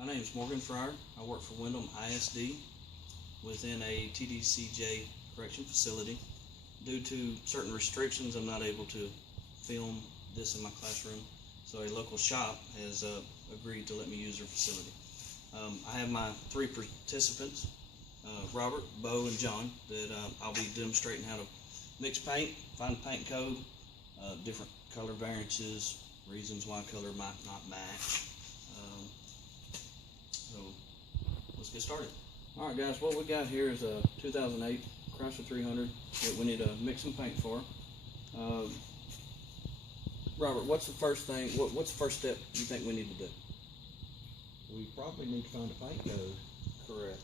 My name is Morgan Fryer. I work for Windham ISD within a TDCJ correction facility. Due to certain restrictions, I'm not able to film this in my classroom, so a local shop has agreed to let me use their facility. I have my three participants, Robert, Bo, and John, that I'll be demonstrating how to mix paint, find the paint code, different color variances, reasons why color might not match. So let's get started. All right, guys, what we got here is a 2008 Chrysler 300 that we need to mix some paint for. Robert, what's the first thing? What's the first step you think we need to do? We probably need to find a paint code. Correct.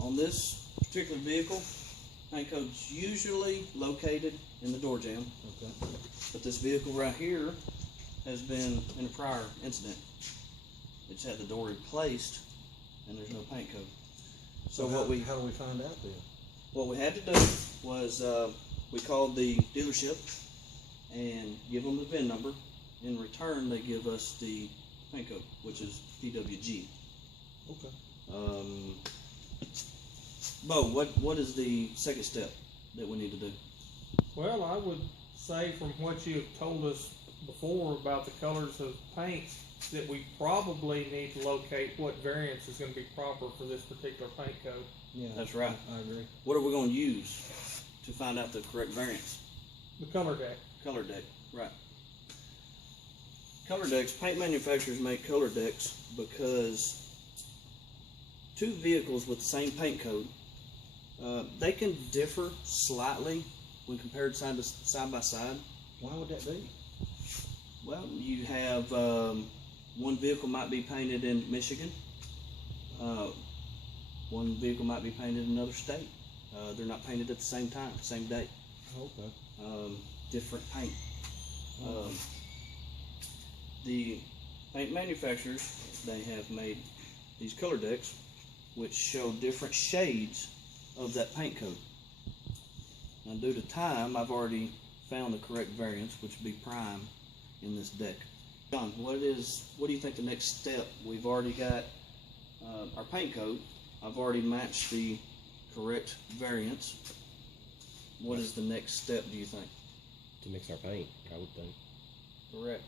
On this particular vehicle, paint code's usually located in the door jamb. Okay. But this vehicle right here has been in a prior incident. It's had the door replaced, and there's no paint code. So how do we find out then? What we had to do was we called the dealership and give them the VIN number. In return, they give us the paint code, which is PWG. Okay. Bo, what is the second step that we need to do? Well, I would say from what you have told us before about the colors of paints, that we probably need to locate what variance is going to be proper for this particular paint code. Yeah, that's right. I agree. What are we going to use to find out the correct variance? The color deck. Color deck, right. Color decks, paint manufacturers make color decks because two vehicles with the same paint code, they can differ slightly when compared side by side. Why would that be? Well, you have one vehicle might be painted in Michigan, one vehicle might be painted in another state. They're not painted at the same time, same day. Okay. Different paint. The paint manufacturers, they have made these color decks which show different shades of that paint code. Now, due to time, I've already found the correct variance, which would be prime in this deck. John, what do you think the next step? We've already got our paint code. I've already matched the correct variance. What is the next step, do you think? To mix our paint, I would think. Correct.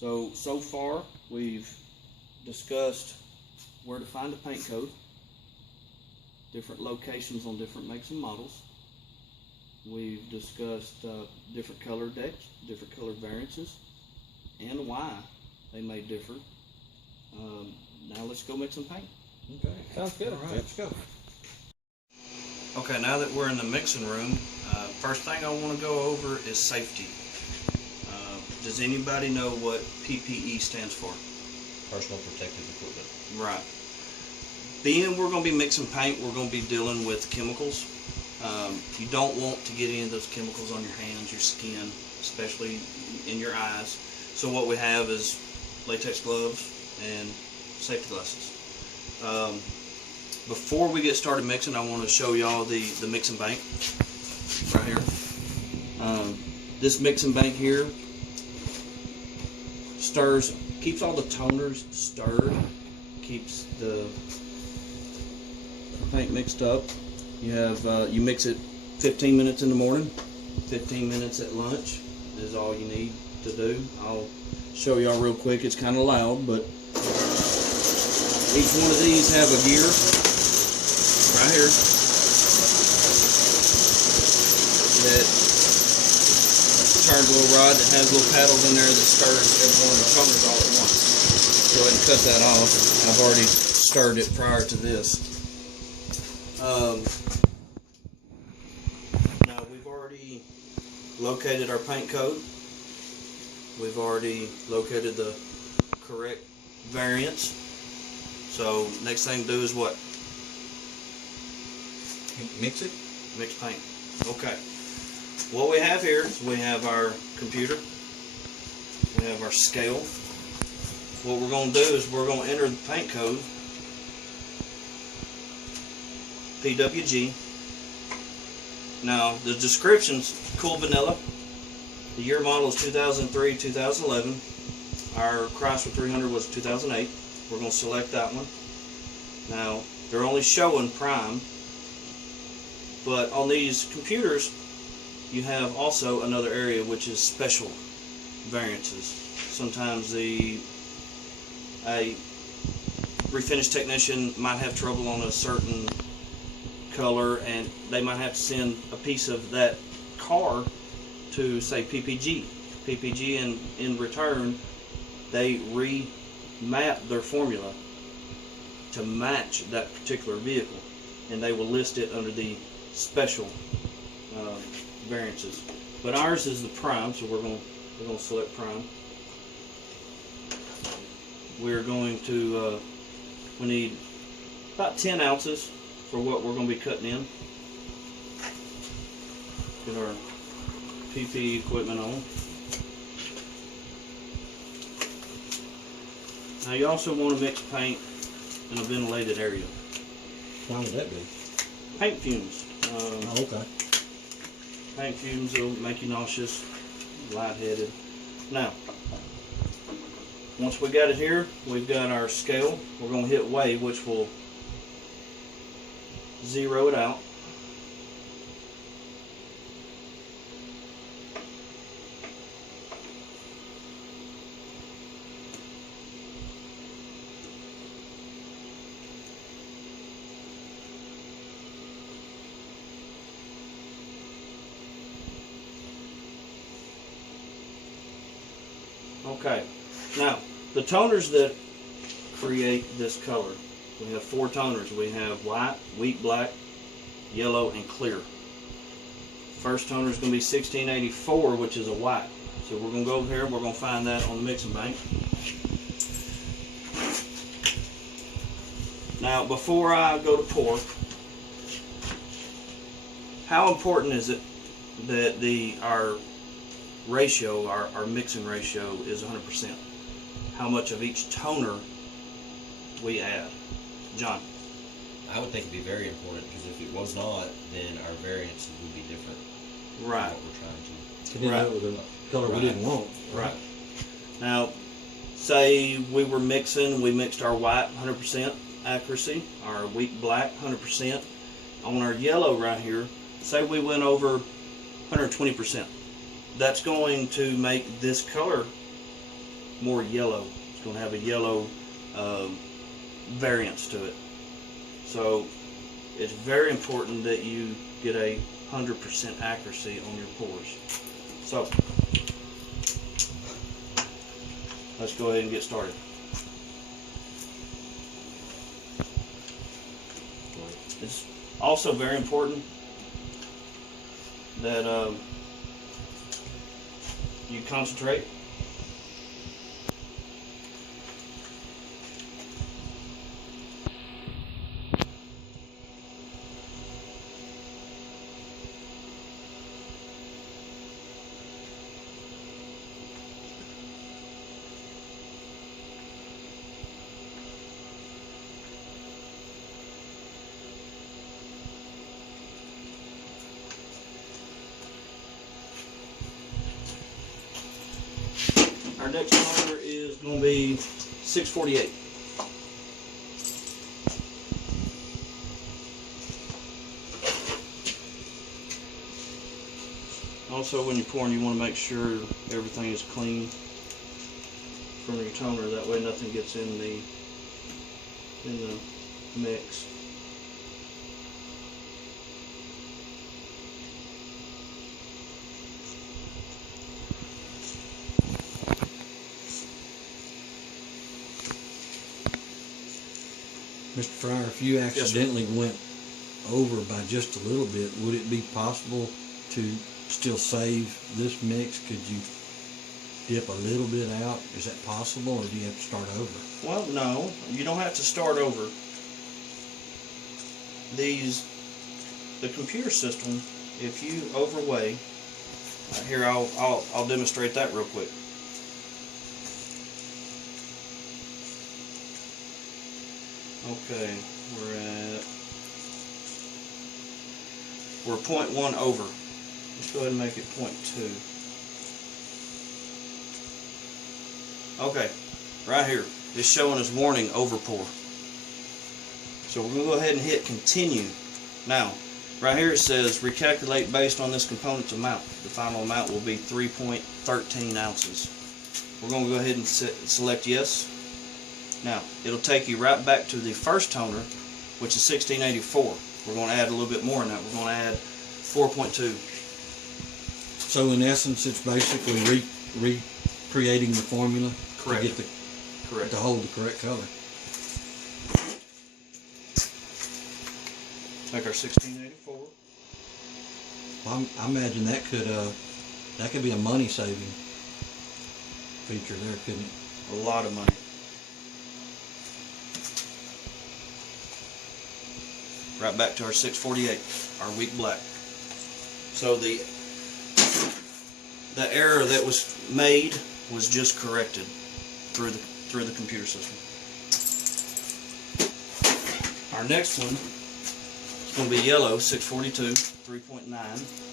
So far we've discussed where to find the paint code, different locations on different makes and models. We've discussed different color decks, different color variances, and why they may differ. Now let's go make some paint. Okay. Sounds good. All right, let's go. Okay, now that we're in the mixing room, first thing I want to go over is safety. Does anybody know what PPE stands for? Personal protective equipment. Right. Being we're going to be mixing paint, we're going to be dealing with chemicals. You don't want to get any of those chemicals on your hands, your skin, especially in your eyes. So what we have is latex gloves and safety glasses. Before we get started mixing, I want to show y'all the mixing bank right here. This mixing bank here keeps all the toners stirred, keeps the paint mixed up. You have you mix it 15 minutes in the morning, 15 minutes at lunch is all you need to do. I'll show y'all real quick. It's kind of loud, but each one of these have a gear right here that turns a little rod that has little paddles in there that stirs every one of the toners all at once. Go ahead and cut that off. I've already stirred it prior to this. Now we've already located our paint code. We've already located the correct variance. So next thing to do is what? Mix it? Mix paint. Okay. What we have here is we have our computer. We have our scale. What we're going to do is we're going to enter the paint code, PWG. Now the description's cool vanilla. The year model is 2003, 2011. our Chrysler 300 was 2008. We're going to select that one. Now, they're only showing prime, but on these computers, you have also another area which is special variances. Sometimes a refinish technician might have trouble on a certain color, and they might have to send a piece of that car to, say, PPG. PPG, and in return, they remap their formula to match that particular vehicle, and they will list it under the special variances. But ours is the prime, so we're going to select prime. We're going to we need about 10 ounces for what we're going to be cutting in. Get our PP equipment on. Now you also want to mix paint in a ventilated area. Why would that be? Paint fumes. Oh, okay. Paint fumes will make you nauseous, lightheaded. Now, once we got it here, we've got our scale. We're going to hit weigh, which will zero it out. Okay, now the toners that create this color, we have 4 toners. We have white, wheat black, yellow, and clear. First toner is going to be 1684, which is a white. So we're going to go over here, we're going to find that on the mixing bank. Now before I go to pour, how important is it that our ratio, our mixing ratio is 100%? How much of each toner we add? John? I would think it'd be very important, because if it was not, then our variances would be different. Right. Than what we're trying to. To do that with a color we didn't want. Right. Now, say we were mixing, we mixed our white 100% accuracy, our wheat black 100%. On our yellow right here, say we went over 120%. That's going to make this color more yellow. It's going to have a yellow variance to it. So it's very important that you get a 100% accuracy on your pours. So let's go ahead and get started. It's also very important that you concentrate. Our next toner is going to be 648. Also, when you're pouring, you want to make sure everything is clean from your toner. That way, nothing gets in the mix. Mr. Fryer, if you accidentally went over by just a little bit, would it be possible to still save this mix? Could you dip a little bit out? Is that possible, or do you have to start over? Well, no, you don't have to start over. The computer system, if you overweigh, here I'll demonstrate that real quick. Okay, we're 0.1 over. Let's go ahead and make it 0.2. Okay, right here, it's showing us warning overpour. So we're gonna go ahead and hit continue. Now, right here it says recalculate based on this component's amount. The final amount will be 3.13 ounces. We're gonna go ahead and select yes. Now, it'll take you right back to the first toner, which is 1684. We're gonna add a little bit more in that. We're gonna add 4.2. So in essence, it's basically recreating the formula Correct. to get Correct. to hold the correct color. Take our 1684. Well, I imagine that could be a money saving feature there, couldn't it? A lot of money. Right back to our 648, our weak black. So the error that was made was just corrected through the computer system. Our next one is going to be yellow 642 3.9.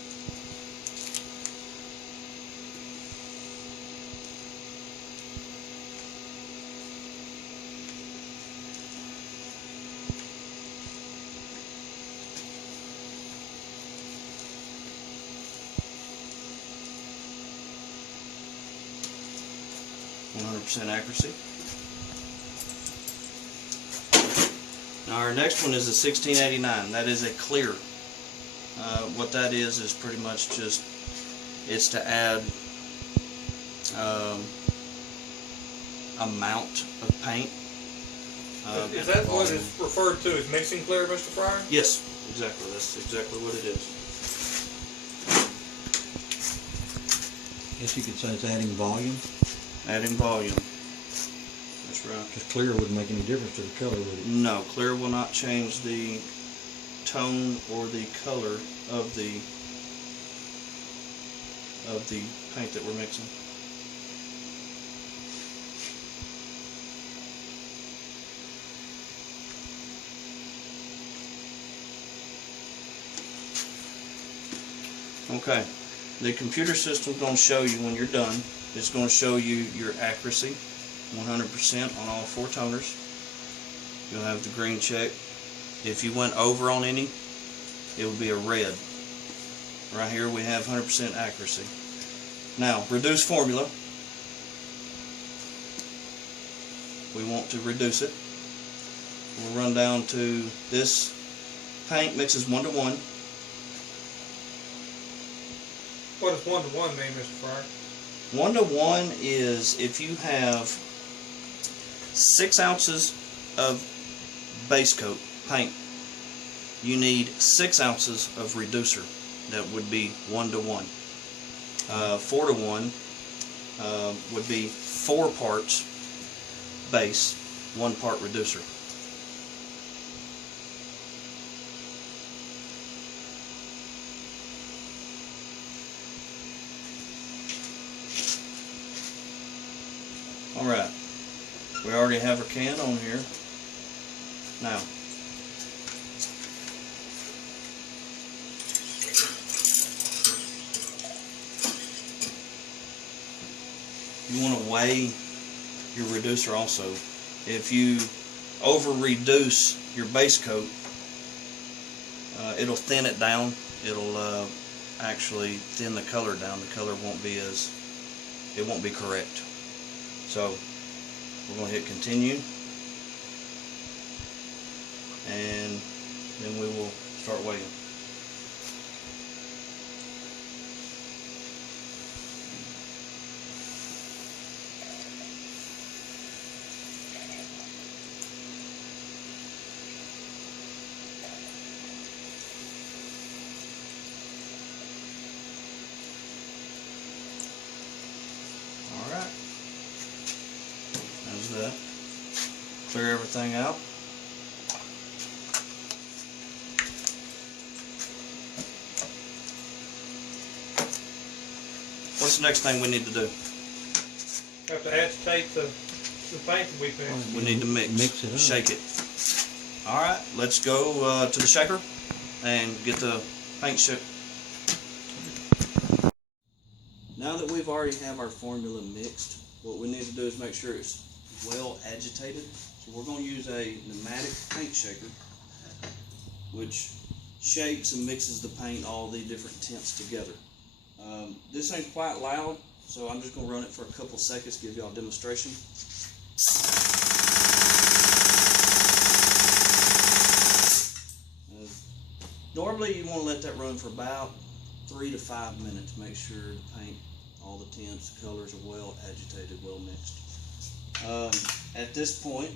Accuracy. Now our next one is a 1689. That is a clear. What that is pretty much just, it's to add amount of paint. Is that what is referred to as mixing clear, Mr. Fryer? Yes, exactly. That's exactly what it is. Guess you could say it's adding volume. Adding volume. That's right. Because clear wouldn't make any difference to the color, would it? No, clear will not change the tone or the color of the paint that we're mixing. Okay, the computer system's going to show you when you're done. It's going to show you your accuracy, 100% on all 4 toners. You'll have the green check. If you went over on any, it would be a red. Right here we have 100% accuracy. Now, reduce formula. We want to reduce it. We'll run down to this paint mixes 1:1. What does 1:1 mean, Mr. Fryer? 1:1 is if you have 6 ounces of base coat paint, you need 6 ounces of reducer. That would be 1:1. 4:1 would be 4 parts base, 1 part reducer. Alright, we already have our can on here. Now, you want to weigh your reducer also. If you over reduce your base coat, it'll thin it down. It'll actually thin the color down. The color won't be it won't be correct. So we're going to hit continue, and then we will start weighing. Alright. How's that? Clear everything out. What's the next thing we need to do? Have to agitate the paint that we mixed. We need to mix it up. Shake it. Alright, let's go to the shaker and get the paint shook. Now that we've already have our formula mixed what we need to do is make sure it's well agitated. So we're going to use a pneumatic paint shaker, which shakes and mixes the paint, all the different tints together. This ain't quite loud, so I'm just going to run it for a couple seconds, give y'all a demonstration. Normally you want to let that run for about 3 to 5 minutes. Make sure the paint, all the tints, colors are well agitated, well mixed. At this point,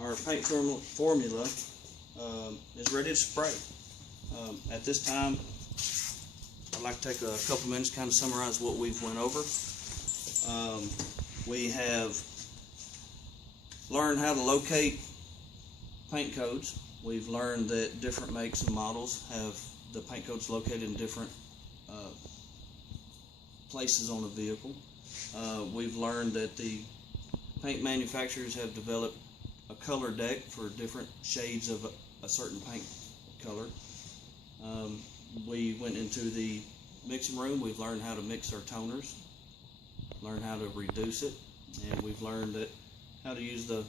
our paint formula is ready to spray. At this time, I'd like to take a couple minutes to kind of summarize what we've went over. We have learned how to locate paint codes. We've learned that different makes and models have the paint codes located in different places on a vehicle. We've learned that the paint manufacturers have developed a color deck for different shades of a certain paint color. We went into the mixing room. We've learned how to mix our toners, learned how to reduce it, and we've learned that how to use the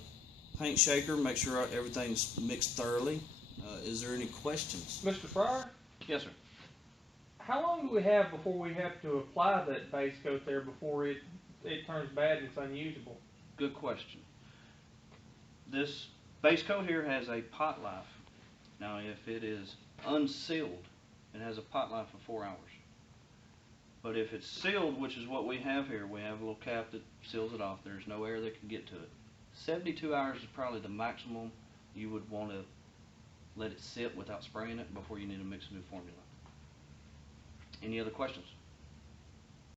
paint shaker, make sure everything's mixed thoroughly. Is there any questions? Mr. Fryer, Yes, sir. how long do we have before we have to apply that base coat there before it turns bad and it's unusable? Good question. This base coat here has a pot life. Now, if it is unsealed, it has a pot life of 4 hours. But if it's sealed, which is what we have here, we have a little cap that seals it off. There's no air that can get to it. 72 hours is probably the maximum you would want to let it sit without spraying it before you need to mix a new formula. Any other questions?